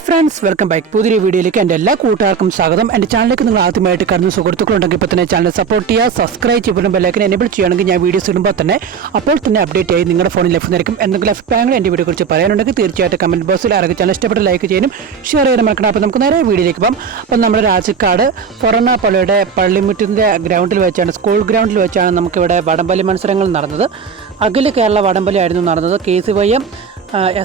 Hi friends, welcome back. പുതിയൊരു വീഡിയോയിലേക്ക് എൻ്റെ എല്ലാ കൂട്ടുകാർക്കും സ്വാഗതം. എൻ്റെ ചാനലിലേക്ക് നിങ്ങൾ ആദ്യമായിട്ട് കടന്ന സുഹൃത്തുക്കളുണ്ടെങ്കിൽ ഇപ്പോൾ തന്നെ ചാനൽ സപ്പോർട്ട് ചെയ്യുക, സബ്സ്ക്രൈബ് ചെയ്യുമ്പോൾ ബെല്ലൈക്കൻ എനേബിൾ ചെയ്യുകയാണെങ്കിൽ ഞാൻ വീഡിയോസ് ഇടുമ്പോൾ തന്നെ അപ്പോൾ തന്നെ അപ്ഡേറ്റ് ആയി നിങ്ങളുടെ ഫോണിൽ ലഭ്യമായിരിക്കും. എന്തെങ്കിലും അഭിപ്രായങ്ങൾ എൻ്റെ വീഡിയോ കുറിച്ച് പറയാനുണ്ടെങ്കിൽ തീർച്ചയായിട്ടും കമൻറ്റ് ബോക്സിൽ ആരൊക്കെ ചാനൽ ഇഷ്ടപ്പെട്ട് ലൈക്ക് ചെയ്യാനും ഷെയർ ചെയ്യാനും മറക്കണം. അപ്പോൾ നമുക്ക് നേരെ വീഡിയോയിലേക്ക് പോകാം. അപ്പം നമ്മുടെ രാജക്കാട് ഫൊറോന പള്ളിയുടെ പള്ളിമുറ്റിൻ്റെ ഗ്രൗണ്ടിൽ വെച്ചാണ്, സ്കൂൾ ഗ്രൗണ്ടിൽ വെച്ചാണ് നമുക്കിവിടെ വടംവലി മത്സരങ്ങൾ നടന്നത്. അഖില കേരള വടംവലി ആയിരുന്നു നടന്നത്. KCYM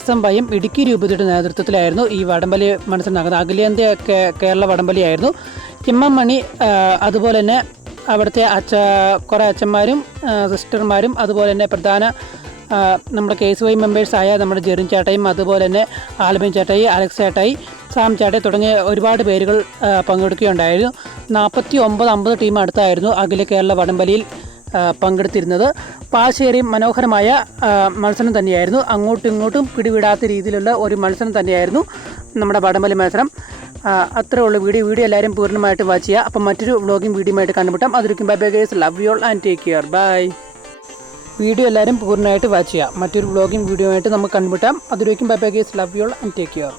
SMYM ഇടുക്കി രൂപതയുടെ നേതൃത്വത്തിലായിരുന്നു ഈ വടംവലി മത്സരം നടന്നത്. അഖിലേന്ത്യാ കേരള വടംവലിയായിരുന്നു. കിമ്മമണി അതുപോലെ തന്നെ അവിടുത്തെ കുറേ അച്ഛന്മാരും സിസ്റ്റർമാരും അതുപോലെ തന്നെ പ്രധാന നമ്മുടെ KCYM മെമ്പേഴ്സായ നമ്മുടെ ജെറിൻ ചേട്ടായും അതുപോലെ തന്നെ ആൽബിൻ ചേട്ടായി, അലക്സ് ചേട്ടായി, സാം ചേട്ടായി തുടങ്ങിയ ഒരുപാട് പേരുകൾ പങ്കെടുക്കുകയുണ്ടായിരുന്നു. 49-50 ടീം അടുത്തായിരുന്നു അഖില കേരള വടംവലിയിൽ പങ്കെടുത്തിരുന്നത്. പാശേറിയും മനോഹരമായ മത്സരം തന്നെയായിരുന്നു. അങ്ങോട്ടും ഇങ്ങോട്ടും പിടിവിടാത്ത രീതിയിലുള്ള ഒരു മത്സരം തന്നെയായിരുന്നു നമ്മുടെ വടംവലി മത്സരം. അത്രേ ഉള്ളൂ. വീഡിയോ എല്ലാവരും പൂർണ്ണമായിട്ട് വാച്ച് ചെയ്യുക. അപ്പം മറ്റൊരു വ്ളോഗിങ് വീഡിയോയുമായിട്ട് കണ്ടുമുട്ടാം. അതിരിക്കും bye bye guys, love you all and take care, bye. വീഡിയോ എല്ലാവരും പൂർണ്ണമായിട്ട് വാച്ച് ചെയ്യുക. മറ്റൊരു വ്ളോഗിങ് വീഡിയോ ആയിട്ട് നമുക്ക് കണ്ടുമുട്ടാം. അതിരിക്കും bye bye guys, love you all and take care.